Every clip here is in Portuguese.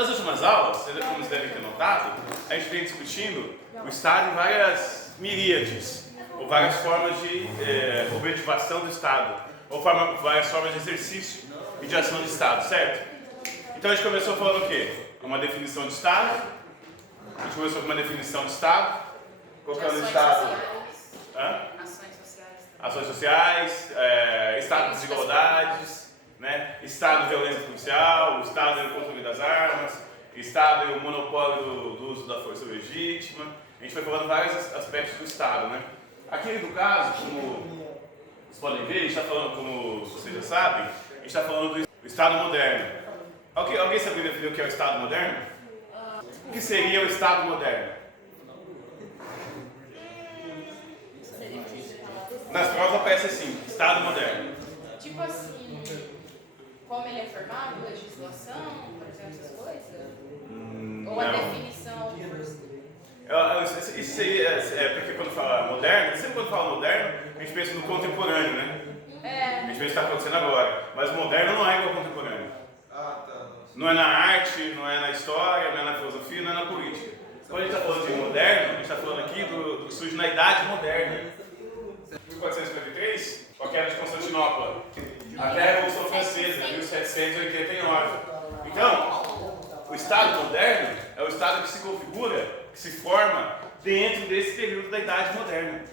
Nas últimas aulas, como vocês devem ter notado, a gente vem discutindo o Estado em várias miríades, ou várias formas de objetivação do Estado, ou várias formas de exercício e de ação de Estado, certo? Então a gente começou falando o quê? Uma definição de Estado. A gente começou com uma definição de Estado, colocando o Estado... Ações sociais. Ações sociais, Estado de desigualdades, né? Estado de violência policial, Estado do controle das armas, Estado e o monopólio do uso da força legítima. A gente foi falando vários aspectos do Estado, né? Aqui no caso, como vocês podem ver, a gente está falando, como vocês já sabem, a gente está falando do Estado moderno. Alguém sabe definir o que é o Estado moderno? O que seria o Estado moderno? Nas provas aparece assim, Estado moderno. Tipo assim, como ele é formado, legislação, por exemplo, essas coisas? Ou a definição por si? Isso seria, porque quando fala moderno, sempre quando fala moderno, a gente pensa no contemporâneo, né? A gente pensa que está acontecendo agora. Mas moderno não é igual ao contemporâneo. Não é na arte, não é na história, não é na filosofia, não é na política. Quando a gente está falando de moderno, a gente está falando aqui do que surge na Idade Moderna. 1453, com a queda de Constantinopla, até a Revolução Francesa, 1789. Então, o Estado moderno é o Estado que se configura, que se forma dentro desse período da Idade Moderna.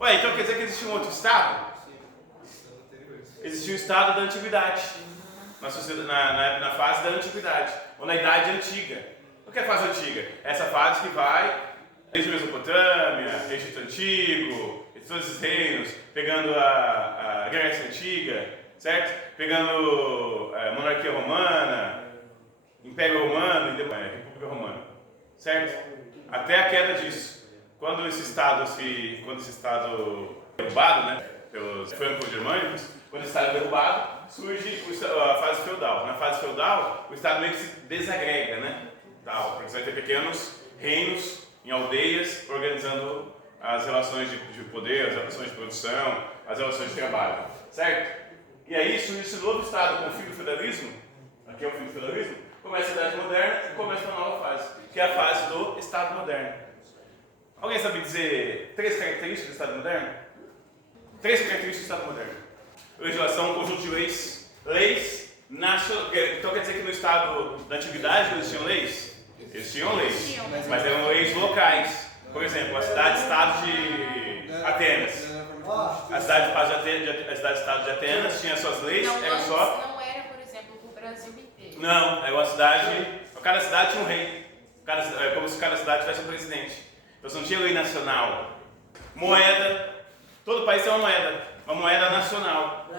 Ué, então quer dizer que existia um outro Estado? Existia o Estado da Antiguidade, na fase da Antiguidade, ou na Idade Antiga. O que é a fase antiga? Essa fase que vai desde Mesopotâmia, Egito Antigo, todos esses reinos, pegando a Grécia Antiga, certo? Pegando a monarquia romana, Império Romano e depois República Romana, certo? Até a queda disso. Quando esse Estado derrubado, né, pelos franco-germânicos, quando esse Estado é derrubado, surge a fase feudal. Na fase feudal, o Estado meio que se desagrega, né? Porque você vai ter pequenos reinos em aldeias organizando as relações de poder, as relações de produção, as relações de trabalho, certo? E aí surge esse novo Estado com o fim do feudalismo, aqui é o fim do feudalismo, começa a Idade Moderna e começa uma nova fase, que é a fase do Estado moderno. Alguém sabe dizer 3 características do Estado moderno? 3 características do Estado moderno. Legislação, conjunto de leis, então quer dizer que no Estado da Antiguidade não existiam leis? Existiam leis, mas eram leis locais. Por exemplo, a cidade-estado de Atenas. A cidade-estado de Atenas tinha suas leis, não era, por exemplo, o Brasil inteiro. Não, era uma cidade. Cada cidade tinha um rei. Como se cada cidade tivesse um presidente. Então você não tinha lei nacional. Moeda. Todo país tem uma moeda nacional.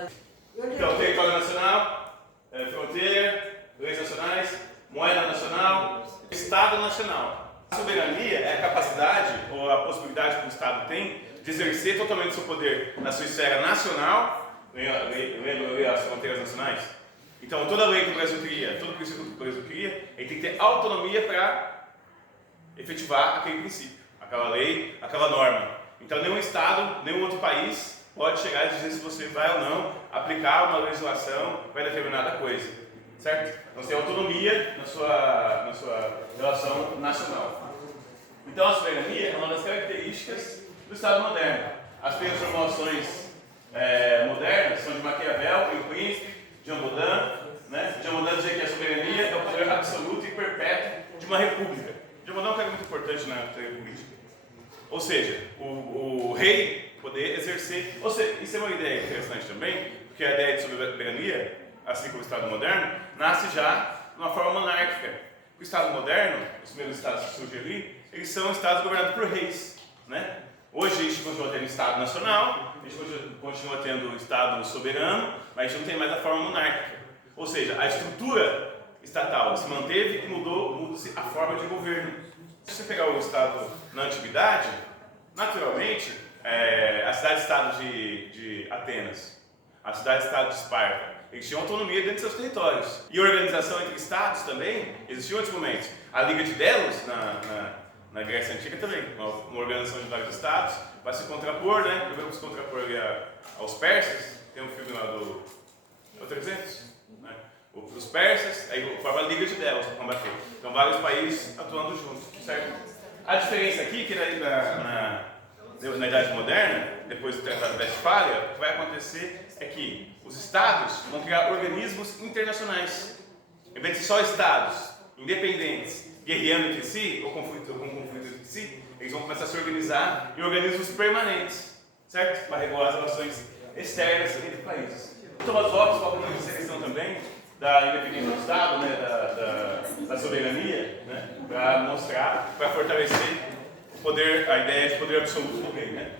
Então, território nacional, fronteira, leis nacionais, moeda nacional, Estado nacional. A soberania é a capacidade ou a possibilidade que o Estado tem de exercer totalmente o seu poder na sua esfera nacional. Lembra as fronteiras nacionais? Então, toda lei que o Brasil cria, todo princípio que o Brasil cria, ele tem que ter autonomia para efetivar aquele princípio, aquela lei, aquela norma. Então, nenhum Estado, nenhum outro país pode chegar e dizer se você vai ou não aplicar uma legislação para determinada coisa. Certo? Então você tem autonomia na sua relação nacional. Então a soberania é uma das características do Estado moderno. As primeiras formulações modernas são de Maquiavel e o Príncipe, Jean Baudin. Né? Jean Baudin dizia que a soberania é o poder absoluto e perpétuo de uma república. Jean Baudin é um cara muito importante na teoria política. Ou seja, o rei poder exercer... Isso é uma ideia interessante também, porque a ideia de soberania, assim como o Estado moderno, nasce já numa forma monárquica. O Estado moderno, os primeiros estados que surgem ali, eles são estados governados por reis. Né? Hoje a gente continua tendo Estado nacional, a gente continua tendo Estado soberano, mas a gente não tem mais a forma monárquica. Ou seja, a estrutura estatal se manteve e muda-se a forma de governo. Se você pegar o Estado na Antiguidade, naturalmente, a cidade-estado de Atenas, a cidade-estado de Esparta, eles tinham autonomia dentro de seus territórios. E organização entre estados também existia em outros momentos. A Liga de Delos, na Grécia Antiga também, uma organização de vários estados, vai se contrapor, né? Vamos se contrapor ali aos persas. Tem um filme lá do 300, né? os persas, aí forma a Liga de Delos para combater. Então vários países atuando juntos, certo? A diferença aqui, que na Idade Moderna, depois do Tratado de Westfália, o que vai acontecer é que os estados vão criar organismos internacionais. Em vez de só estados independentes guerreando entre si, ou com conflitos entre si, eles vão começar a se organizar em organismos permanentes, certo? Para regular as relações externas entre países. Thomas Hobbes fala muito dessa questão também da independência do Estado, né, da soberania, né, para mostrar, para fortalecer o poder, a ideia de poder absoluto do rei, né.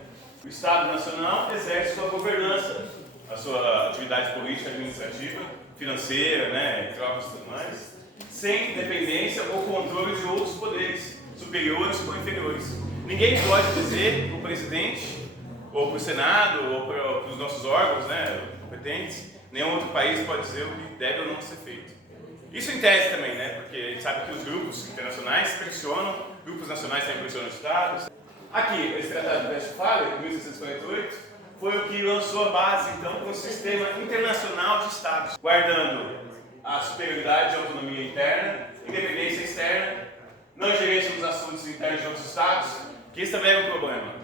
O Estado Nacional exerce sua governança, a sua atividade política, administrativa, financeira, né, trocas e tudo mais, sem dependência ou controle de outros poderes, superiores ou inferiores. Ninguém pode dizer para o presidente, ou para o Senado, ou para os nossos órgãos, né, competentes, nenhum outro país pode dizer o que deve ou não ser feito. Isso em tese também, né? Porque a gente sabe que os grupos internacionais pressionam, grupos nacionais também pressionam os estados. Aqui, esse Tratado de Westfália, de 1648, foi o que lançou a base, então, para um sistema internacional de estados, guardando a superioridade e autonomia interna, independência externa, não ingerência nos assuntos internos de outros estados, que isso também é um problema.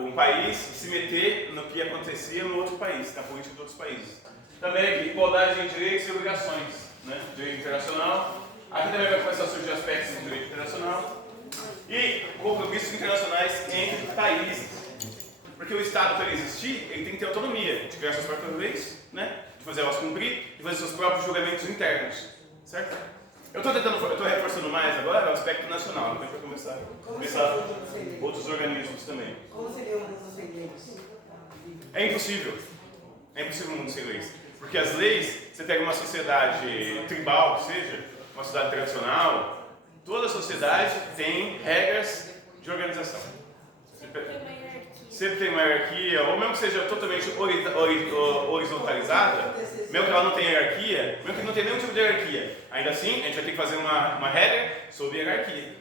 Um país se meter no que acontecia no outro país, na política de outros países. Também igualdade de direitos e obrigações, né? Direito internacional. Aqui também vai começar a surgir aspectos do direito internacional e compromissos internacionais entre países. Porque o Estado, para existir, ele tem que ter autonomia de criar suas próprias leis, né? De fazer elas cumprir, de fazer seus próprios julgamentos internos, certo? Eu estou reforçando mais agora o aspecto nacional, depois para começar outros organismos também. Como seria uma dessas leis? É impossível um mundo sem leis. Porque as leis, você pega uma sociedade tribal, que seja, uma sociedade tradicional, toda sociedade tem regras de organização. Sempre tem uma hierarquia, ou mesmo que seja totalmente horizontalizada, mesmo que ela não tenha hierarquia, mesmo que não tenha nenhum tipo de hierarquia, ainda assim a gente vai ter que fazer uma regra sobre hierarquia,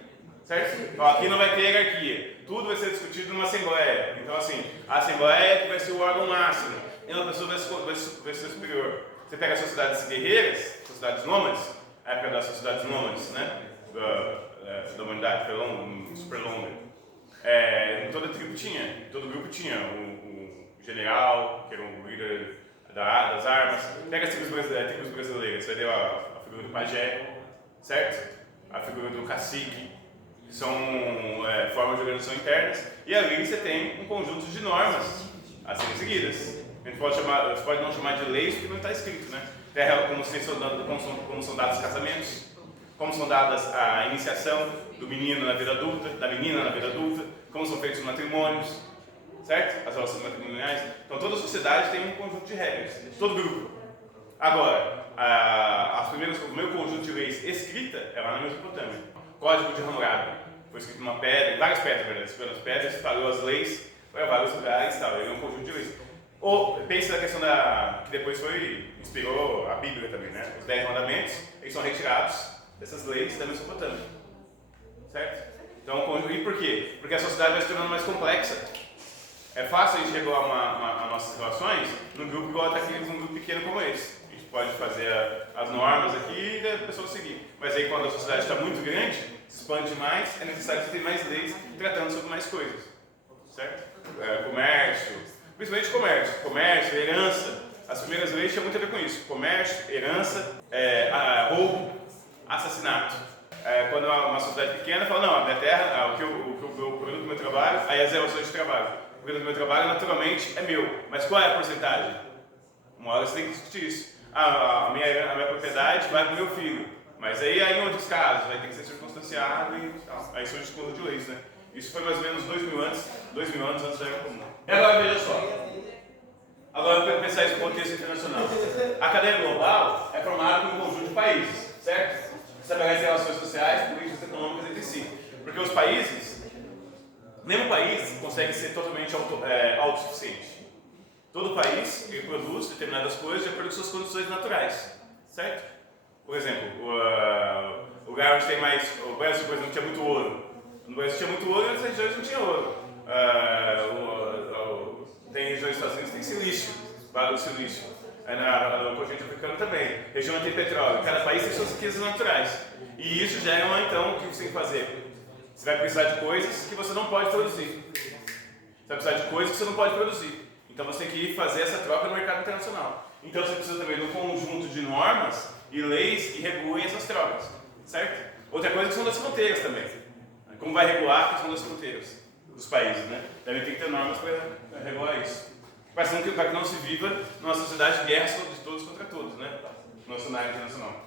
certo? Então, aqui não vai ter hierarquia, tudo vai ser discutido numa assembleia. Então assim, a assembleia que vai ser o órgão máximo, e uma pessoa vai ser superior. Você pega as sociedades guerreiras, sociedades nômades, a época das sociedades nômades, né? Da humanidade, super longa. Toda tribo tinha, todo grupo tinha o general, que era o líder das armas. Pega as tribos brasileiras, você vai ter a figura do pajé, certo? A figura do cacique, que são formas de organização internas. E ali você tem um conjunto de normas a serem seguidas. A gente pode não chamar de leis porque não está escrito, né? Como são dados os casamentos, como são dadas a iniciação do menino na vida adulta, da menina na vida adulta, como são feitos os matrimônios, certo? As relações matrimoniais. Então toda sociedade tem um conjunto de regras, todo grupo. Agora, o primeiro conjunto de leis escrita é lá na Mesopotâmia. Código de Hammurabi. Foi escrito numa pedra, várias pedras, na verdade. Pelas pedras, espalhou as leis para vários lugares e tal. Ele é um conjunto de leis. Ou pense na questão que depois inspirou a Bíblia também, né? Os 10 mandamentos, eles são retirados dessas leis da Mesopotâmia, certo? Então, e por quê? Porque a sociedade vai se tornando mais complexa. É fácil a gente regular as nossas relações num grupo igual até aqui, num grupo pequeno como esse. A gente pode fazer as normas aqui e a pessoa seguir. Mas aí quando a sociedade está muito grande, se expande mais, é necessário ter mais leis tratando sobre mais coisas, certo? Comércio, principalmente comércio, herança. As primeiras leis tinham muito a ver com isso. Comércio, herança, roubo, assassinato. Quando uma sociedade pequena fala, não, a minha terra, o produto do meu trabalho, aí as relações de trabalho. O produto do meu trabalho naturalmente é meu, mas qual é a porcentagem? Uma hora você tem que discutir isso. A minha propriedade vai para o meu filho, mas aí em outros casos vai ter que ser circunstanciado e tal. Aí surge o conjunto de leis, né? Isso foi mais ou menos 2.000 anos antes da Era Comum. E agora veja só. Agora eu quero pensar isso no contexto internacional. A cadeia global é formada por um conjunto de países, certo? Estabelece relações sociais, políticas e econômicas entre si. Porque os países, nenhum país consegue ser totalmente autossuficiente. Todo país ele produz determinadas coisas de acordo com suas condições naturais, certo? Por exemplo, o lugar onde tem mais... O Brasil, por exemplo, tinha muito ouro. No Brasil tinha muito ouro e outras regiões não tinha ouro. Tem regiões dos Estados Unidos que tem silício, vale do silício. no continente africano também. Região tem petróleo. Cada país tem suas riquezas naturais. E isso gera, então, o que você tem que fazer? Você vai precisar de coisas que você não pode produzir. Você vai precisar de coisas que você não pode produzir. Então você tem que fazer essa troca no mercado internacional. Então você precisa também de um conjunto de normas e leis que regulem essas trocas. Certo? Outra coisa que são das fronteiras também. Como vai regular a questão das fronteiras dos países, né? Devem ter que ter normas para regular isso. Para que não se viva numa sociedade de guerra de todos contra todos, né? No cenário internacional.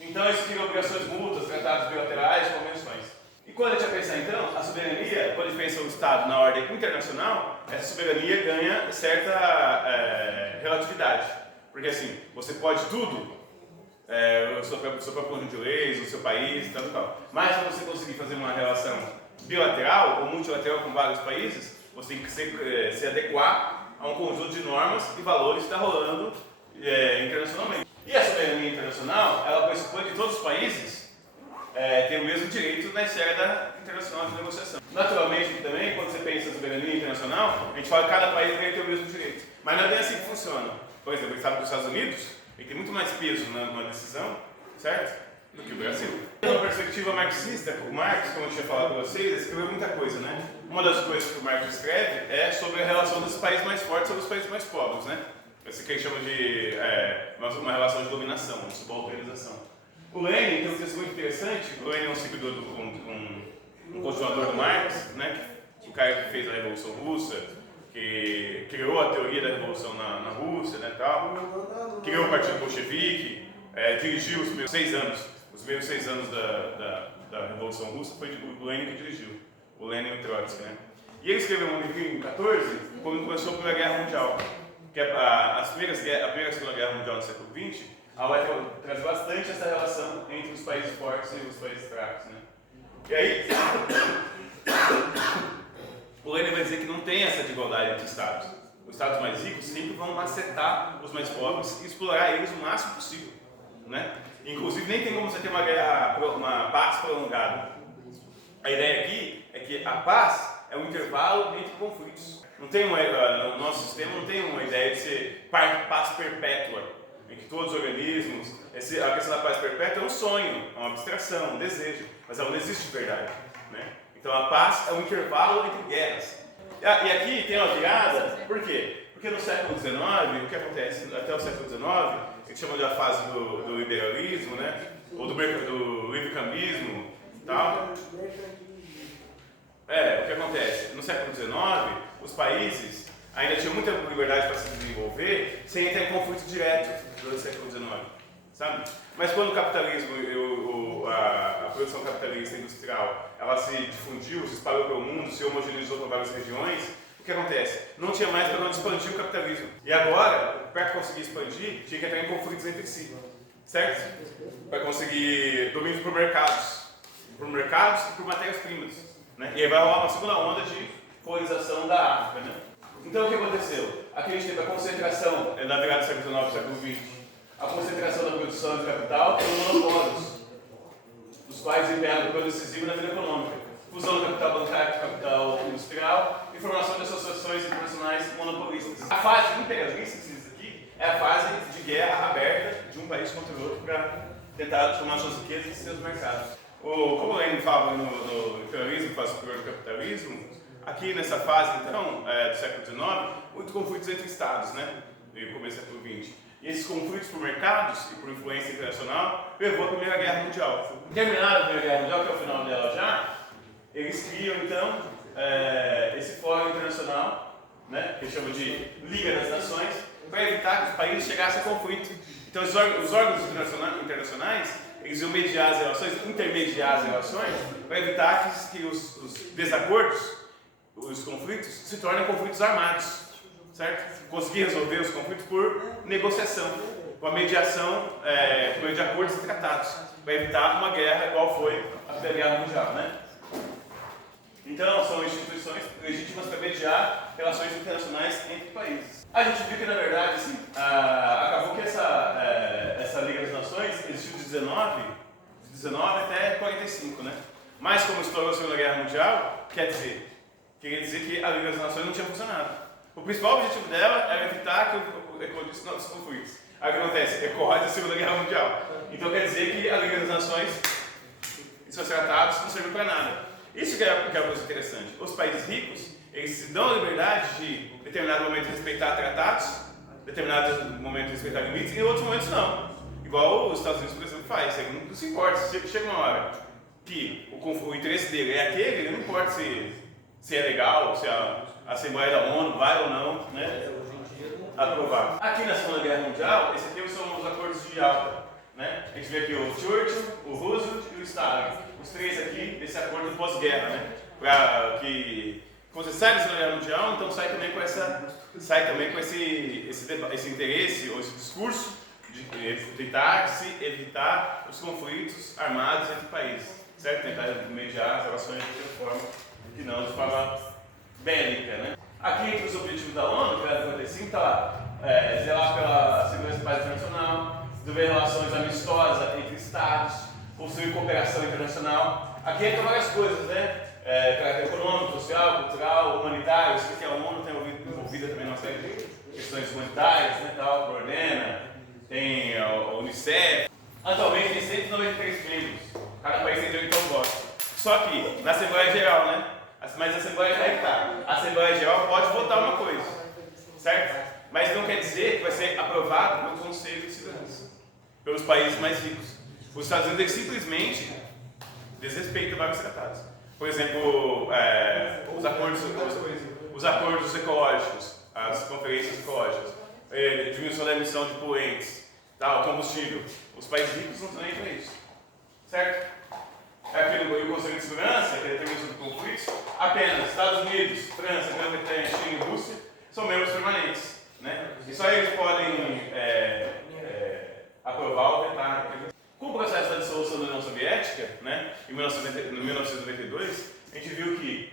Então isso cria obrigações mútuas, tratados bilaterais, convenções. E quando a gente vai pensar então, a soberania, quando a gente pensa o Estado na ordem internacional, essa soberania ganha certa relatividade. Porque assim, você pode tudo, o seu próprio conjunto de leis, o seu país e tal e tal. Mas para você conseguir fazer uma relação bilateral ou multilateral com vários países, você tem que se adequar a um conjunto de normas e valores que está rolando internacionalmente. E a soberania internacional, ela pressupõe que todos os países têm o mesmo direito na esfera internacional de negociação. Naturalmente, também, quando você pensa em soberania internacional, a gente fala que cada país deveria ter o mesmo direito. Mas não é bem assim que funciona. Por exemplo, o Estado dos Estados Unidos ele tem muito mais peso numa decisão, certo? Do que o Brasil. Na perspectiva marxista, o Marx, como eu tinha falado para vocês, escreveu muita coisa, né? Uma das coisas que o Marx escreve é sobre a relação dos países mais fortes sobre os países mais pobres, né? Esse que a gente chama de uma relação de dominação, de subalternização. O Lenin tem um texto muito interessante. O Lenin é um seguidor um continuador do Marx, né? O cara que fez a Revolução Russa, que criou a teoria da Revolução na Rússia, né, tal. Criou o Partido Bolchevique, dirigiu os primeiros 6 anos da Revolução Russa, foi o Lenin que dirigiu, o Lenin e o Trotsky, né? E ele escreveu um livro em 14, quando começou a Primeira Guerra Mundial, que é a Primeira e Segunda Guerra Mundial no século XX, ela vai trazer bastante essa relação entre os países fortes e os países fracos, né? E aí, o Lenin vai dizer que não tem essa desigualdade entre estados. Os estados mais ricos sempre vão macetar os mais pobres e explorar eles o máximo possível, né? Inclusive, nem tem como você ter uma paz prolongada. A ideia aqui é que a paz é um intervalo entre conflitos. Não tem no nosso sistema não tem uma ideia de ser paz perpétua, em que todos os organismos, a questão da paz perpétua é um sonho, é uma abstração, um desejo, mas ela não existe de verdade, né? Então a paz é um intervalo entre guerras. E aqui tem uma virada, por quê? Porque no século XIX, o que acontece? Até o século XIX, a gente chama de a fase do liberalismo, né? Ou do livre-cambismo e tal. O que acontece? No século XIX, os países ainda tinham muita liberdade para se desenvolver sem entrar em conflito direto durante o século XIX, sabe? Mas quando o capitalismo, a produção capitalista industrial, ela se difundiu, se espalhou pelo mundo, se homogeneizou para várias regiões, o que acontece? Não tinha mais para onde expandir o capitalismo. E agora, para conseguir expandir, tinha que entrar em conflitos entre si, certo? Para conseguir domínio por mercados e por matérias-primas. Né? E aí vai rolar uma segunda onda de colonização da África. Né? Então o que aconteceu? Aqui a gente teve a concentração, na virada do século XIX para o século XX, a concentração da produção de capital por monopólios, dos quais empenham o papel decisivo na vida econômica. Fusão do capital bancário com o capital industrial e formação de associações internacionais monopolistas. A fase imperialista, que se diz aqui, é a fase de guerra aberta de um país contra o outro para tentar tomar suas riquezas e seus mercados. Como o Lenin fala no imperialismo, fase superior do capitalismo, aqui nessa fase, então, do século XIX, muitos conflitos entre estados, né? No começo do século XX. E esses conflitos por mercados e por influência internacional levou à Primeira Guerra Mundial. Terminada a Primeira Guerra Mundial, que é o final dela já, eles criam, então, esse fórum internacional, né? Que chama de Liga das Nações, para evitar que os países chegassem a conflito. Então, os órgãos internacionais eles iam mediar as relações, intermediar as relações, para evitar que os desacordos, os conflitos, se tornem conflitos armados, certo? Conseguir resolver os conflitos por negociação, com a mediação por meio de acordos e tratados, para evitar uma guerra igual foi a Primeira Guerra Mundial, né? Então, são instituições legítimas para mediar relações internacionais entre países. A gente viu que, na verdade, assim, acabou que essa Liga das Nações existiu de 19 até 45, né? Mas, como estourou a Segunda Guerra Mundial, queria dizer que a Liga das Nações não tinha funcionado. O principal objetivo dela era evitar que ecoou disso novos conflitos. Aí o que acontece? Ecorre da Segunda Guerra Mundial. Então quer dizer que a Liga das Nações e seus tratados não servem para nada. Isso que é uma coisa interessante. Os países ricos, eles se dão a liberdade de, em determinado momento, respeitar tratados, em determinado momento, respeitar limites, e em outros momentos não. Igual os Estados Unidos, por exemplo, faz. Ele não se importa. Chega uma hora que o interesse dele é aquele, ele não importa se é legal, se a Assembleia da ONU vai ou não, né, aprovar. Aqui na Segunda Guerra Mundial, esses aqui são os acordos de Yalta. Né? A gente vê aqui o Churchill, o Roosevelt e o Stalin. Os três aqui desse acordo pós-guerra, né? Para que quando você sai da Segunda Guerra Mundial, então sai também com esse interesse ou esse discurso de tentar se evitar os conflitos armados entre países, certo? Tentar mediar as relações de outra forma que não de forma bélica, né? Aqui entre os objetivos da ONU, que era 55, está lá, zelar pela segurança e paz internacional, desenvolver relações amistosas entre estados, construir cooperação internacional. Aqui entra várias coisas, né? Caráter econômico, social, cultural, humanitário. Isso que a ONU tem envolvida também numa série de questões humanitárias, né? Tal, coordena, tem a Unicef. Atualmente tem 193 membros, cada país tem direito a um voto. Só que na Assembleia Geral, né? Mas a Assembleia já está. A Assembleia Geral pode votar uma coisa, certo? Mas não quer dizer que vai ser aprovado pelo Conselho de Segurança, pelos países mais ricos. Os Estados Unidos simplesmente desrespeitam vários tratados. Por exemplo, os acordos ecológicos, as conferências ecológicas, diminuição da emissão de poluentes, tal, combustível. Os países ricos não estão nem para isso, certo? Aqui no Conselho de Segurança, que determina sobre conflitos, apenas Estados Unidos, França, Grã-Bretanha, China e Rússia são membros permanentes, né? E só eles podem aprovar ou vetar. Com o processo da dissolução da União Soviética, né, em 1992, a gente viu que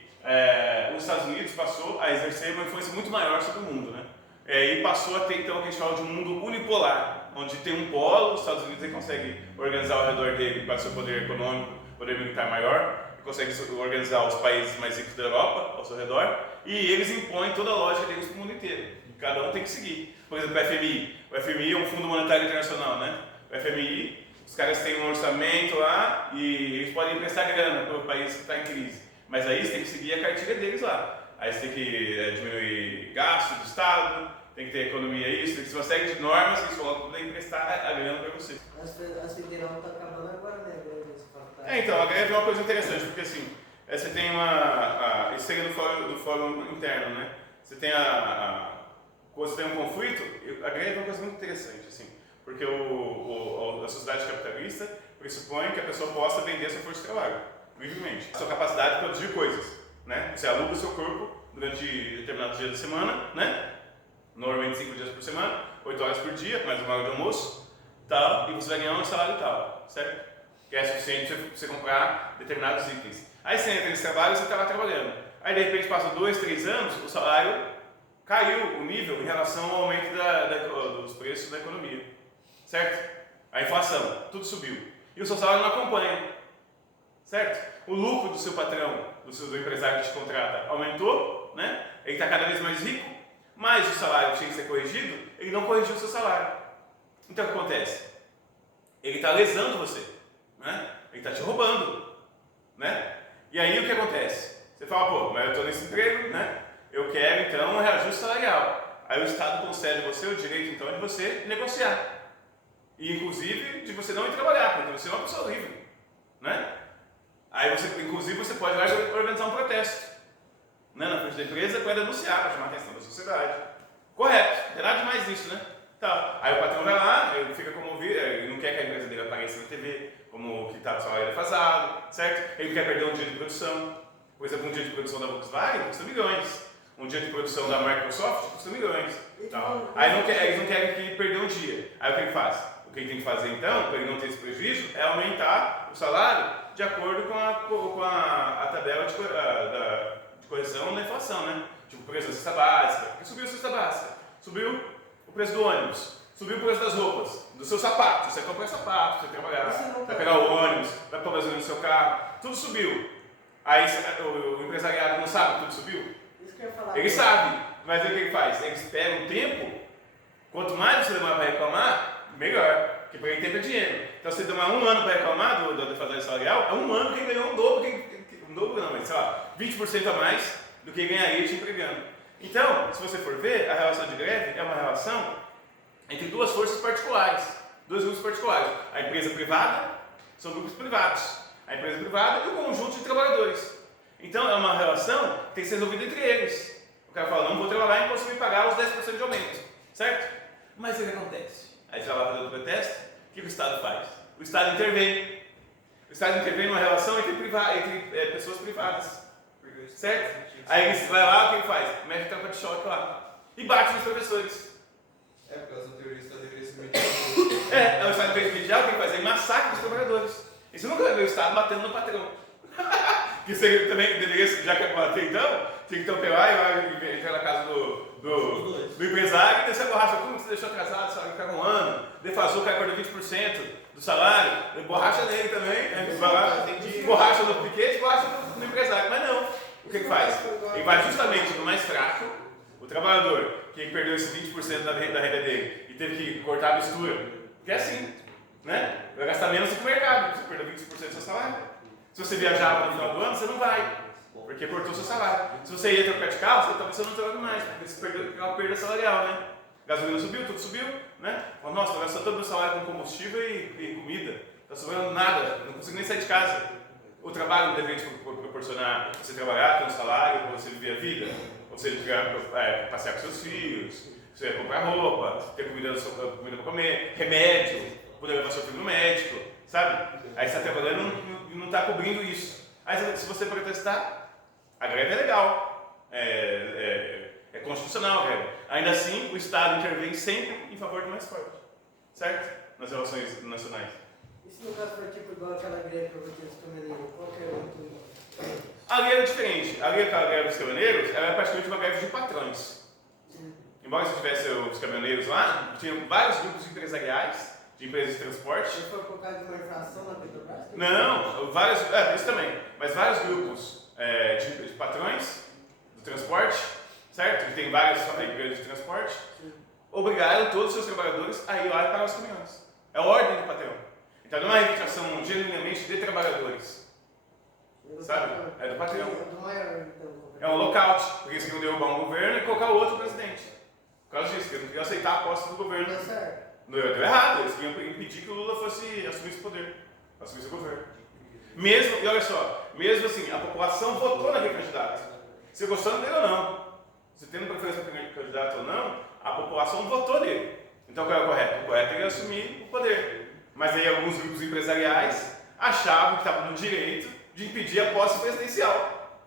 os Estados Unidos passou a exercer uma influência muito maior sobre o mundo, né? E passou a ter então o que a gente fala de um mundo unipolar, onde tem um polo, os Estados Unidos consegue organizar ao redor dele para seu poder econômico, poder militar maior, e consegue organizar os países mais ricos da Europa ao seu redor, e eles impõem toda a lógica deles para o mundo inteiro. Cada um tem que seguir. Por exemplo, o FMI. O FMI é um Fundo Monetário Internacional, né? O FMI, os caras têm um orçamento lá e eles podem emprestar grana para o país que está em crise. Mas aí você tem que seguir a cartilha deles lá. Aí você tem que diminuir gasto do Estado, tem que ter economia isso, tem que ter uma série de normas que eles colocam para emprestar a grana para você. As federal está acabando agora, né? Então, a greve é uma coisa interessante, porque assim, você tem isso seria do fórum interno, né? Você tem quando você tem um conflito, a greve é uma coisa muito interessante, assim, porque a sociedade capitalista pressupõe que a pessoa possa vender a sua força de trabalho, livremente. A sua capacidade de produzir coisas, né? Você aluga o seu corpo durante determinados dias da semana, né? Normalmente 5 dias por semana, 8 horas por dia, mais uma hora de almoço, tal, e você vai ganhar um salário tal, certo? Que é suficiente para você comprar determinados itens. Aí você entra nesse trabalho e você está lá trabalhando. Aí de repente passa 2, 3 anos, o salário caiu o nível em relação ao aumento dos preços da economia, certo? A inflação, tudo subiu. E o seu salário não acompanha, certo? O lucro do seu patrão, do empresário que te contrata, aumentou, né? Ele está cada vez mais rico, mas o salário que tinha que ser corrigido, ele não corrigiu o seu salário. Então o que acontece? Ele está lesando você, né? Ele está te roubando, né? E aí o que acontece? Você fala, pô, mas eu estou nesse emprego, né? Eu quero então um reajuste salarial. Aí o Estado concede a você o direito então de você negociar. E inclusive de você não ir trabalhar, porque você é uma pessoa livre, né? Aí inclusive você pode organizar um protesto, né, na frente da empresa para denunciar, para chamar a atenção da sociedade. Correto, não tem nada demais nisso, né? Tá. Aí o patrão vai lá, ele fica comovido, ele não quer que a empresa dele apareça na TV, como que está o salário defasado, certo? Ele não quer perder um dia de produção. Por exemplo, um dia de produção da Volkswagen custa milhões. Um dia de produção da Microsoft custa milhões. Tá. Aí eles não querem que ele perda um dia. Aí o que ele faz? O que ele tem que fazer então, para ele não ter esse prejuízo, é aumentar o salário de acordo com a tabela de correção da inflação, né? Tipo, o preço da cesta básica. Porque subiu a cesta básica, subiu o preço do ônibus, subiu o preço das roupas, do seu sapato. Você compra sapato, você trabalhar, vai pegar o ônibus, vai pôr gasolina no seu carro, tudo subiu. Aí o empresariado não sabe que tudo subiu? Isso que eu ia falar. Ele sabe, mas aí o que ele faz? Eles pegam um tempo Quanto mais você demora para reclamar, melhor. Porque para quem tempo é dinheiro. Então, se você demorar 1 ano para reclamar do defasagem salarial, é 1 ano que ganhou um dobro, um dobro não, mas sei lá, 20% a mais do que ganharia te empregando. Então, se você for ver, a relação de greve é uma relação entre duas forças particulares, dois grupos particulares. A empresa privada são grupos privados. A empresa privada e o conjunto de trabalhadores. Então, é uma relação que tem que ser resolvida entre eles. O cara fala, não vou trabalhar enquanto você me pagar os 10% de aumento. Certo? Mas o que acontece? Aí você vai lá fazer o protesto, o que o Estado faz? O Estado intervém. O Estado intervém numa relação entre pessoas privadas. Certo? Aí ele vai lá, o que ele faz? Mete tropa de choque lá. E bate nos professores. É, por causa da teoria do Estado deveria se mediar. É o Estado intermediário, o que ele faz? Ele massacra os trabalhadores. E você nunca vai ver o Estado batendo no patrão. Que você também deveria, já que é bater então, tinha que atropelar e vai entrar na casa do empresário e descer a borracha. Como você deixou atrasado, o salário ficar 1 ano, defasou, o cara perdeu 20% do salário, borracha nele também, né? Vai lá, borracha no piquete, borracha no empresário. Mas não, o que ele faz? Ele vai justamente no mais fraco, o trabalhador que perdeu esse 20% da renda dele e teve que cortar a mistura, que é assim, né? Vai gastar menos no mercado, você perdeu 20% do seu salário. Se você viajava no final do ano, você não vai, porque cortou seu salário. Se você ia trocar de carro, talvez você não troque mais, porque você perdeu aquela perda salarial, né? Gasolina subiu, tudo subiu, né? Nossa, estou gastando todo o meu salário com combustível e comida, está sobrando nada, não consigo nem sair de casa. O trabalho deveria te proporcionar você trabalhar, ter um salário, para você viver a vida, ou seja, passear com seus filhos, você comprar roupa, ter comida para comer, remédio, poder levar seu filho no médico, sabe? Aí você está trabalhando e não está cobrindo isso. Aí se você protestar, a greve é legal, é constitucional a greve. Ainda assim, o Estado intervém sempre em favor do mais forte, certo? Nas relações nacionais. E se no caso for tipo igual aquela greve que eu vou ter dos caminhoneiros, qual que é o motivo? Ali era diferente. Ali aquela greve dos caminhoneiros era praticamente uma greve de patrões. Embora se tivesse os caminhoneiros lá, tinham vários grupos empresariais, de empresas de transporte. Isso foi por causa de uma inflação na Petrobras? Não, isso também, mas vários grupos de patrões do transporte, certo? Que tem várias empresas de transporte, obrigaram todos os seus trabalhadores a ir lá e pagar os caminhões. É a ordem do patrão. Então não é uma reivindicação genuinamente de trabalhadores, sabe? É do patrão. É um lockout, porque eles queriam derrubar um governo e colocar outro presidente. Por causa disso, eles não queriam aceitar a posse do governo. Deu errado, eles queriam impedir que o Lula assumisse o poder, assumisse o governo. Mesmo, e olha só, mesmo assim, a população votou naquele candidato. Se gostando dele ou não, se tendo preferência para aquele candidato ou não, a população votou nele. Então qual é o correto? O correto é ele assumir o poder. Mas aí alguns grupos empresariais achavam que estavam no direito de impedir a posse presidencial.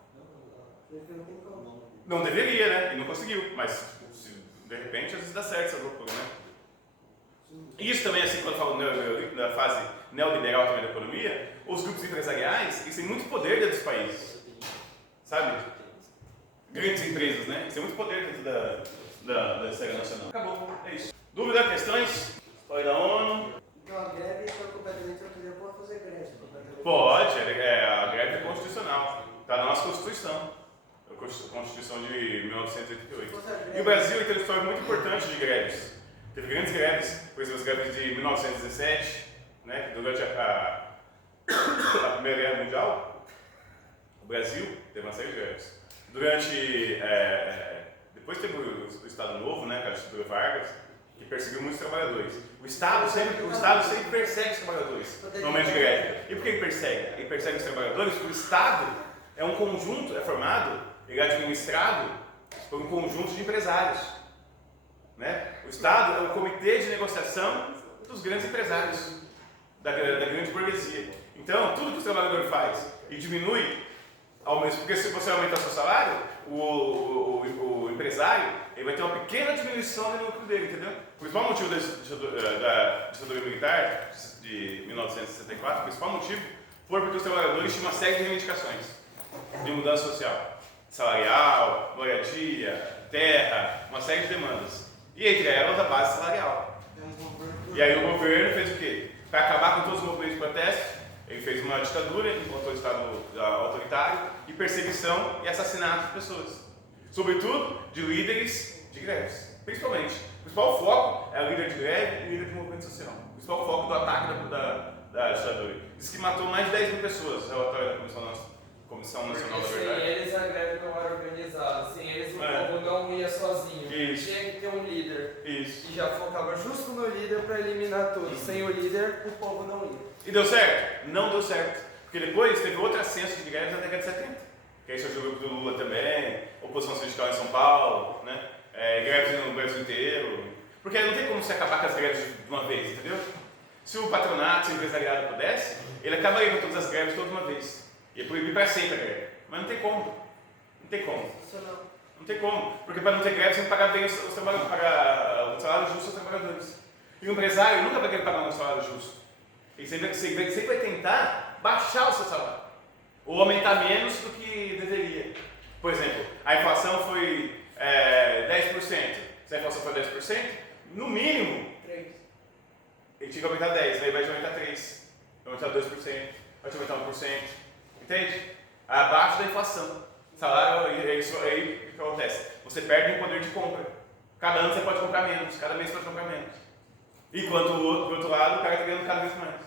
Não deveria, né? E não conseguiu, mas de repente às vezes dá certo essa loucura, né? Isso também, assim, quando eu falo da fase neoliberal também da economia, os grupos empresariais, eles têm muito poder dentro dos países, sabe? Grandes empresas, né? Eles têm muito poder dentro da esfera nacional. Acabou, é isso. Dúvida, questões? Pode da ONU? Então a greve foi completamente autorizada, pode fazer greve? Pode, a greve é constitucional, está na nossa Constituição, a Constituição de 1988. E o Brasil tem uma história muito importante de greves. Teve grandes greves, por exemplo, as greves de 1917, né, durante a Primeira Guerra Mundial, o Brasil teve uma série de greves. Depois teve o Estado Novo, né, com a ditadura Vargas, que perseguiu muitos trabalhadores. O Estado sempre persegue os trabalhadores no momento de greve. E por que ele persegue? Ele persegue os trabalhadores porque o Estado é um conjunto, é formado, ele é administrado por um conjunto de empresários. Né? O Estado é o comitê de negociação dos grandes empresários, da grande burguesia. Então, tudo que o trabalhador faz e diminui, porque se você aumentar seu salário, o empresário ele vai ter uma pequena diminuição do lucro dele, entendeu? O principal motivo da ditadura militar de 1964, o principal motivo foi porque os trabalhadores tinham uma série de reivindicações de mudança social, salarial, moradia, terra, uma série de demandas. E entre elas a base salarial. E aí o governo fez o quê? Para acabar com todos os movimentos de protesto, ele fez uma ditadura, implantou o Estado autoritário e perseguição e assassinato de pessoas. Sobretudo de líderes de greves. Principalmente. O principal foco é o líder de greve e o líder de movimento social. O principal foco do ataque da ditadura. Diz que matou mais de 10 mil pessoas, relatório da Comissão Nacional da Porque Verdade. sem eles a greve não era organizada, sem eles o É. povo não ia sozinho. Isso. Tinha que ter um líder. Isso. E já focava justo no líder para eliminar todos. Sem o líder, o povo não ia. E deu certo? Não deu certo. Porque depois teve outro ascenso de greves na década de 70. Que aí surgiu o grupo do Lula também, oposição sindical em São Paulo, né? Greves no Brasil inteiro. Porque não tem como se acabar com as greves de uma vez, entendeu? Se o patronato, se o empresariado pudesse, ele acabaria com todas as greves toda uma vez. Ia proibir para sempre a greve. Mas não tem como. Não tem como. Isso não. Não tem como. Porque para não ter greve, você tem que pagar bem os trabalhadores, pagar o salário justo aos trabalhadores. E o empresário nunca vai querer pagar um salário justo. Ele sempre vai tentar baixar o seu salário. Ou aumentar menos do que deveria. Por exemplo, a inflação foi 10%. Se a inflação for 10%, no mínimo, 3. ele tinha que aumentar 10%, aí vai aumentar 3%, vai aumentar 2%, vai aumentar 1%. Entende? Abaixo da inflação. Salário, é isso aí o que acontece. Você perde um poder de compra. Cada ano você pode comprar menos, cada mês você pode comprar menos. Enquanto do outro lado, o cara está ganhando cada vez mais.